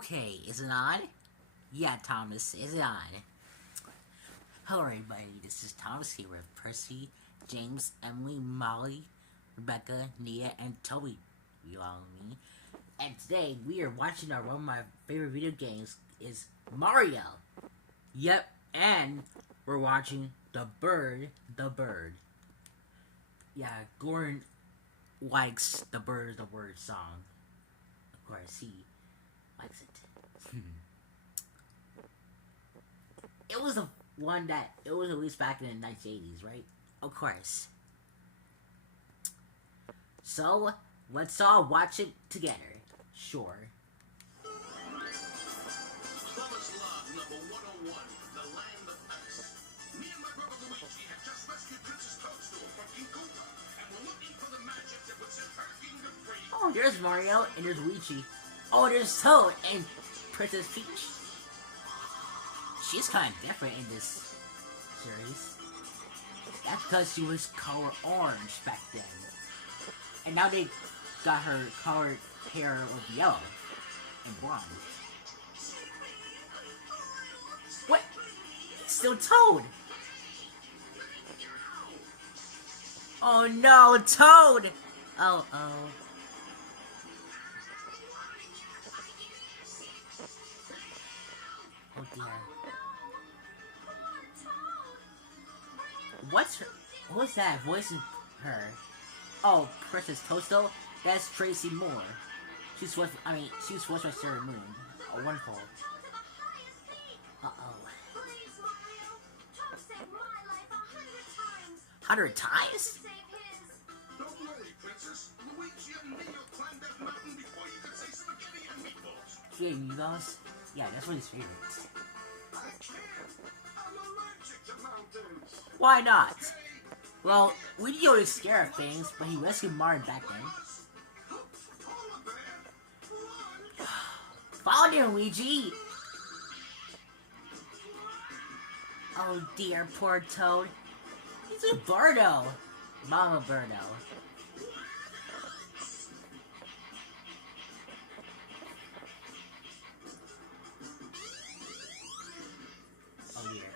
Okay, is it on? Yeah, Thomas, is it on? Hello, everybody. This is Thomas here with Percy, James, Emily, Molly, Rebecca, Nia, and Toby. You all know me. And today we are watching one of my favorite video games is Mario. Yep, and we're watching The Bird. Yeah, Gordon likes The Bird song. Of course, he likes it. It was the one that it was released back in the 1980s, right? Of course. So let's all watch it together. Sure. Plumber's Love number 101, the land of ice. Me and my brother Luigi have just rescued Princess Toadstool from King Koopa, and we're looking for the magic that would set her kingdom free. Oh, there's Mario and there's Luigi. Oh, there's Toad and Princess Peach. She's kind of different in this series. That's because she was color orange back then. And now they got her colored hair with yellow and blonde. What? It's still Toad! Oh no, Toad! Oh. Oh dear. What's that voicing her? Oh, Princess Toadstool? That's Tracy Moore. She's voiced by Sarah Moon. Oh, wonderful. Uh-oh. 100 times? Don't worry, Princess. Luigi and me will climb that mountain before you can say spaghetti and meatballs. Spaghetti and meatballs? Yeah, that's one of his favorites. I can't. I'm allergic to mountains. Why not? Well, Luigi always scared of things, but he rescued Mario back then. Follow there, Luigi! Oh dear, poor Toad. He's a Birdo! Mama Birdo. Oh dear.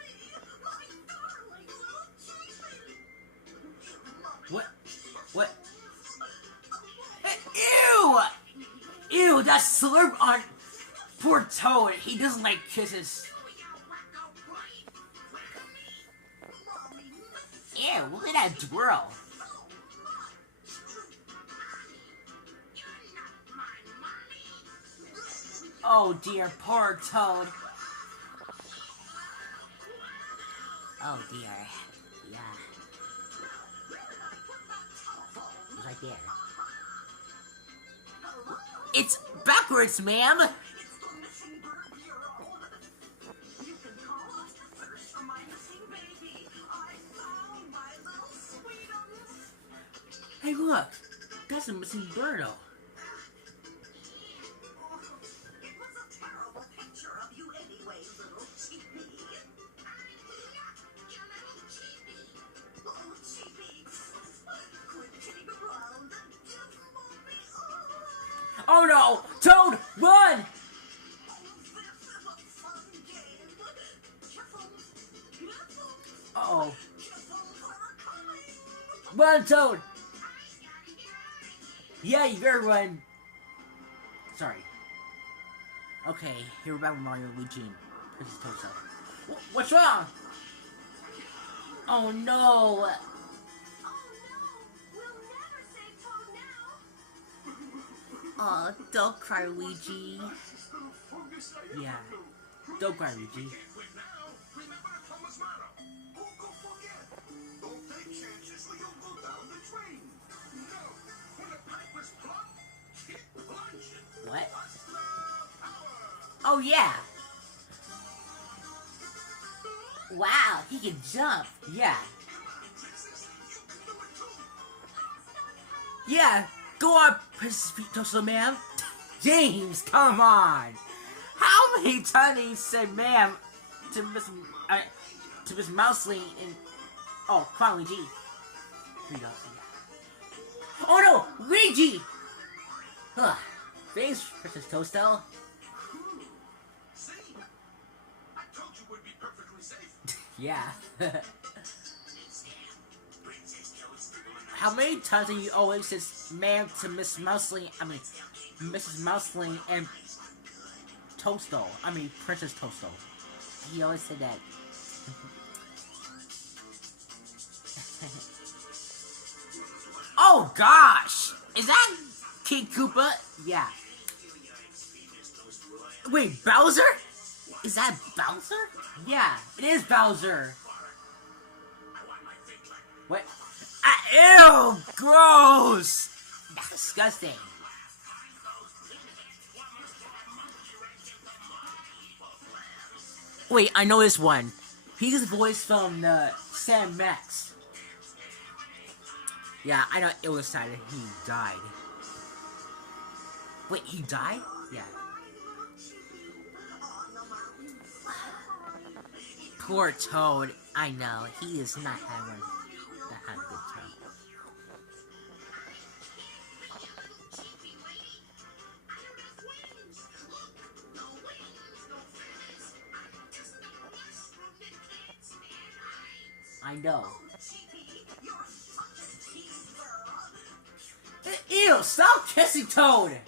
What? Ew! Ew, that slurp on poor Toad. He doesn't like kisses. Ew, look at that twirl. Oh dear, poor Toad. Oh dear. Yeah. It's right there. It's backwards, ma'am! Hey look! That's a missing Birdo. Oh no! Toad, run! Uh-oh. Run, Toad! Yeah, you better run. Sorry. Okay, here we're back with Mario, Luigi, and Princess Toadstool. What's wrong? Oh no! Oh, don't cry, Luigi. Yeah, don't cry, Luigi. Quit now. Remember the plumber's motto. Who go forget? Don't take chances or you'll go down the drain. No. When the pipe is plugged, keep plunging. What? What's the power? Oh yeah. Wow, he can jump. Yeah. Come on, princess. You can do it too. Yeah. Go on, Princess Toaster ma'am. James, come on. How many times he said ma'am to Miss Mousley and oh, come on, Luigi. Here you go. Oh no, Luigi. Huh. Thanks, Princess Toaster. See? I told you we'd be perfectly safe. Yeah. How many times have you always said ma'am to Miss Mousley? I mean, Mrs. Mousley and Toasto. I mean, Princess Toasto. He always said that. Oh gosh! Is that King Koopa? Yeah. Wait, Bowser? Is that Bowser? Yeah, it is Bowser. What? Ew! Gross! That's disgusting. Wait, I know this one. He's the voice from the Sam Max. Yeah, I know it was sad that he died. Wait, he died? Yeah. Poor Toad. I know, he is not having a good time. I know. Ew, stop kissing Toad!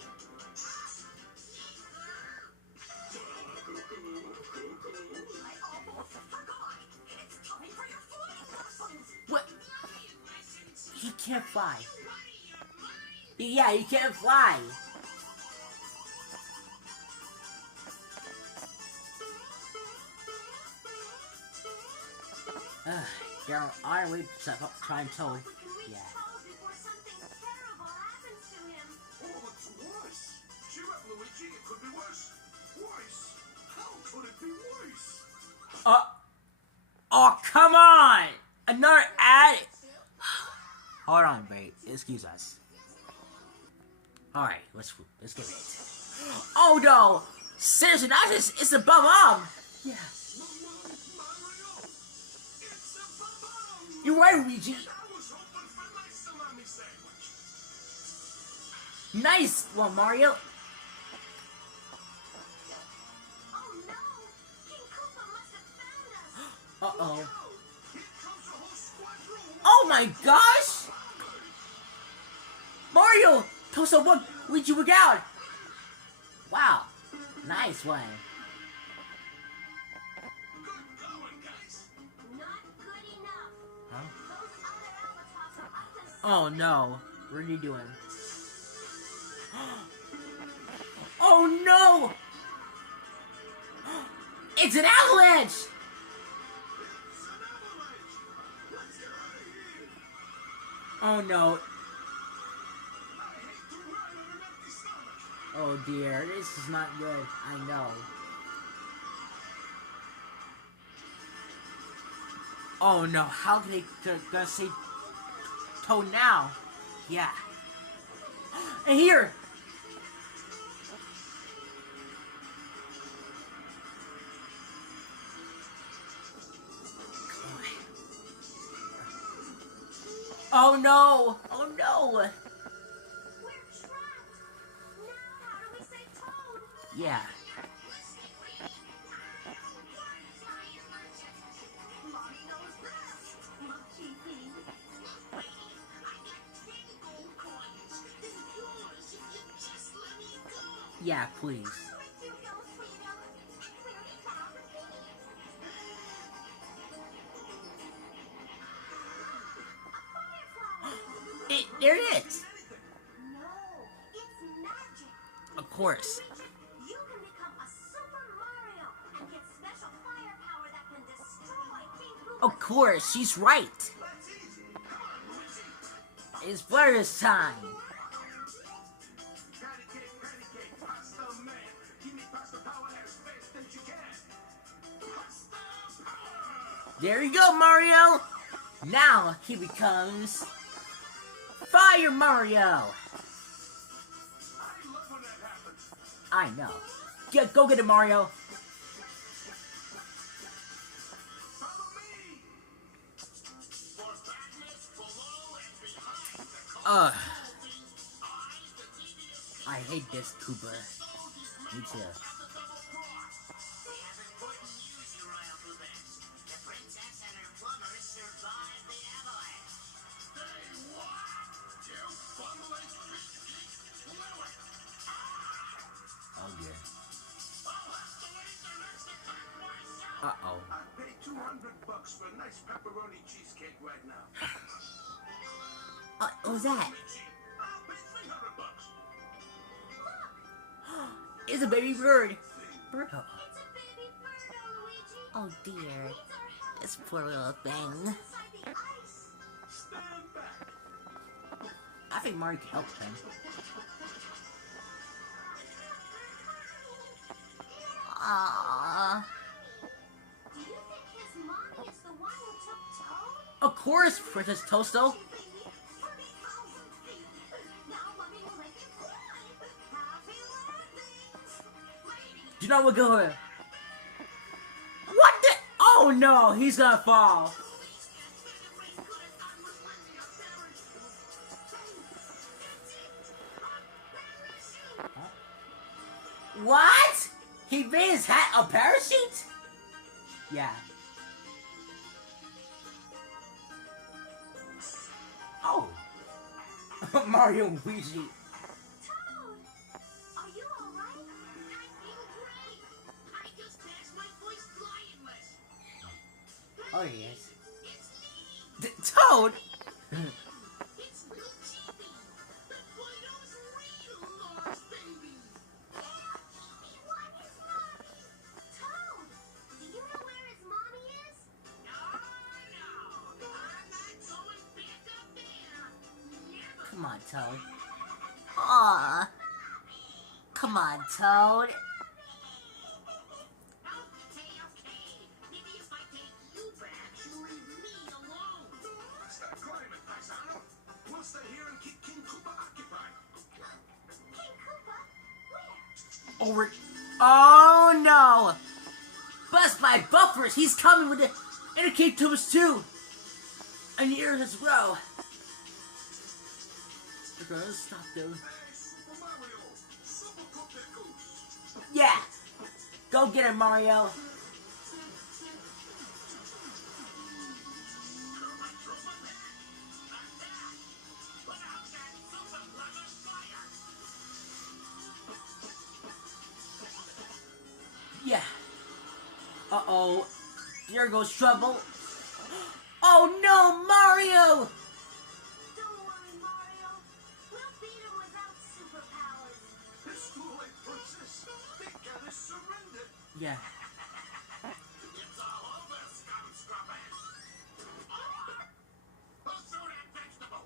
What? He can't fly. Yeah, he can't fly. You're on our way to try and Toad. Yeah. Oh, it's worse. Cheer up, Luigi. It could be worse. Worse? How could it be worse? Oh, come on! Another ad? Hold on, wait. Excuse us. Alright, let's get it. Oh no! Seriously, not just, it's a bomb! Yeah. You're right, Luigi. Nice one, Mario. Uh-oh. Oh my gosh! Mario! Toaster one, Luigi look out! Wow. Nice one. Huh? Oh no. What are you doing? Oh no! It's an avalanche! Oh no. Oh dear, this is not good. I know. Oh no, how can they gonna save Toad now? Yeah. And here! Oh no! Oh no! We're trapped. Now how do we save Toad? Yeah. Mommy knows best. Monkey thing. I got 10 gold coins. They're yours if you just let me go. Yeah, please. Let you go, sweetheart. Where is our There it is! No, it's magic. course. You can become a Super Mario and get special firepower that can destroy King Koopa's Of course, she's right. That's easy. Come on, Luigi. It's Flutter's time. Patty cake, pasta man. Give me pasta power as fast as you can. Pasta power. There you go, Mario. Now he becomes Fire Mario. I love when that happens. I know. Go get it, Mario. Follow me. For badness below and behind the Ugh. I hate this Koopa. Me too. Oh dear. Uh-oh. I'd pay $200 for a nice pepperoni cheesecake right now. What was that? I'll pay $300. It's a baby bird. Birdo. It's a baby birdo, Luigi. Oh dear. Needs our help. This poor little thing. Inside the ice. Stand back. I think Mario can help him. Aww. Do you think his mommy is the one who took Toad? Of course, Princess Toasto. 30,000 feet. Now mommy will make you cry. Happy landings. Do you know what going? What the? Oh no, he's gonna fall. What? He made his hat a parachute? Yeah. Oh. Mario and Luigi. Toad, are you alright? I feel great. I just passed my first flying lesson. Oh, he is. It's me. Toad? It's little Chibi. The Fido's real lost baby. What is mommy? Toad, do you know where his mommy is? No. I'm not going back up there. Never. Come on, Toad. Aw. Come on, Toad. Okay. Maybe if I take you back, you'll leave me alone. Stop climbing, Paisano. We'll stay here and keep King Koopa occupied. King Koopa? Where? Over. Oh no! Bust by buffers. He's coming with the intercade tubes too. And yours as well. We're gonna stop them. Hey, Super Mario. Super Koopa. Yeah. Go get it, Mario. Yeah. Uh-oh. There goes trouble. Oh no, Mario! Don't worry, Mario. We'll beat him without superpowers. It's too late, Princess. They gotta surrender. Yeah. It's all over, scum scrubbers. Who threw that vegetable?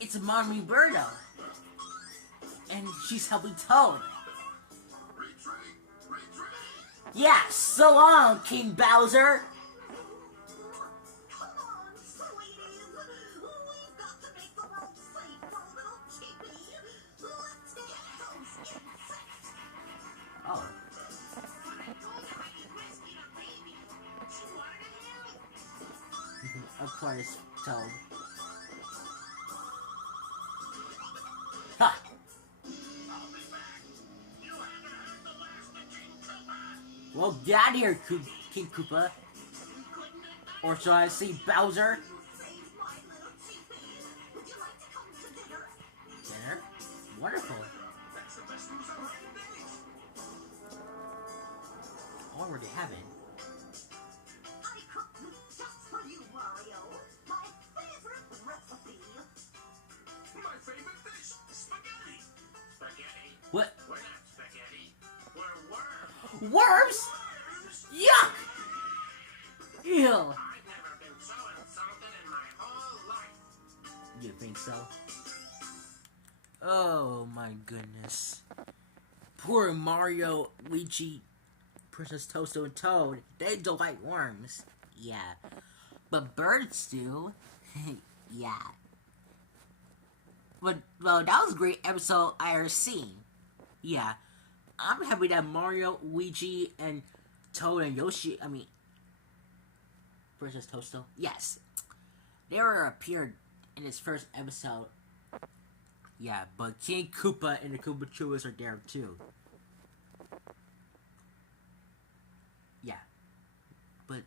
It's Mommy Birdo. And she's helping Toad. Retreat! Yeah, so long, King Bowser. Come on, sweeties. We've got to make the world safe for little Chibi. Let's get those insects. Oh. Of course, Toad. Ha! Well, get out of here, King Koopa. Or shall I say Bowser? Save my little Chibi. Would you like to come to dinner? Dinner? Wonderful. That's the best news I've heard in days. Already having. I cooked this just for you, Mario. My favorite recipe. My favorite dish, spaghetti. Spaghetti? What? We're not spaghetti. We're worms. Worms? Worms? Yuck! Ew. I've never been so insulted in my whole life. You think so? Oh my goodness. Poor Mario, Luigi, Princess Toaster, and Toad. They don't like worms. Yeah. But birds do. Yeah. But, well, that was a great episode I ever seen. Yeah. I'm happy that Mario, Luigi, and Toad and Yoshi, Princess Toaster, yes. They were appeared in this first episode. Yeah, but King Koopa and the Koopa Troopers are there too. Yeah. But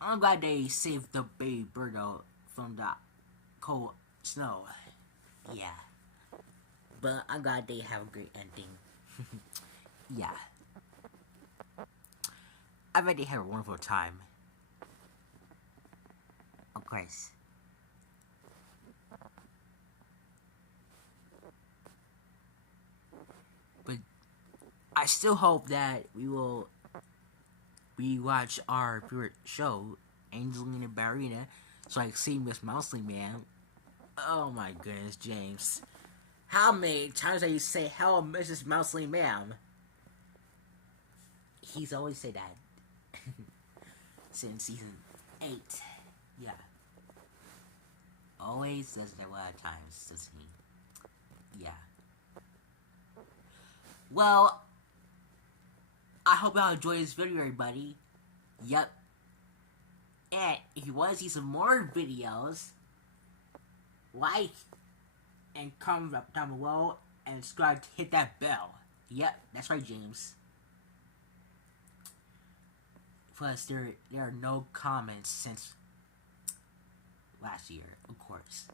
I'm glad they saved the baby Birdo from the cold snow. Yeah. But I'm glad they have a great ending. Yeah. I bet they had a wonderful time. Of course. But I still hope that we will rewatch our favorite show, Angelina Ballerina, so I can see Miss Mousely Man. Oh my goodness, James. How many times do you say hello, Mrs. Mousely Ma'am? He's always said that. Since season 8. Yeah. Always does that a lot of times, doesn't he? Yeah. Well, I hope y'all enjoyed this video, everybody. Yep. And if you want to see some more videos, like and comment up down below and subscribe to hit that bell. Yep, that's right, James. Plus, there are no comments since last year, of course.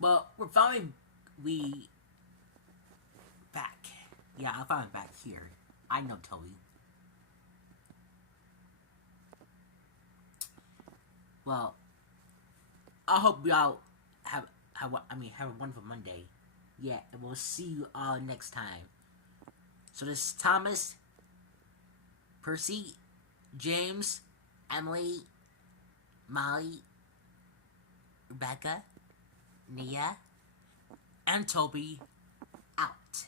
But we're finally back. Yeah, I'm finally back here. I know, Toby. Well, I hope y'all have a wonderful Monday. Yeah, and we'll see you all next time. So this is Thomas, Percy, James, Emily, Molly, Rebecca, Nia, and Toby out.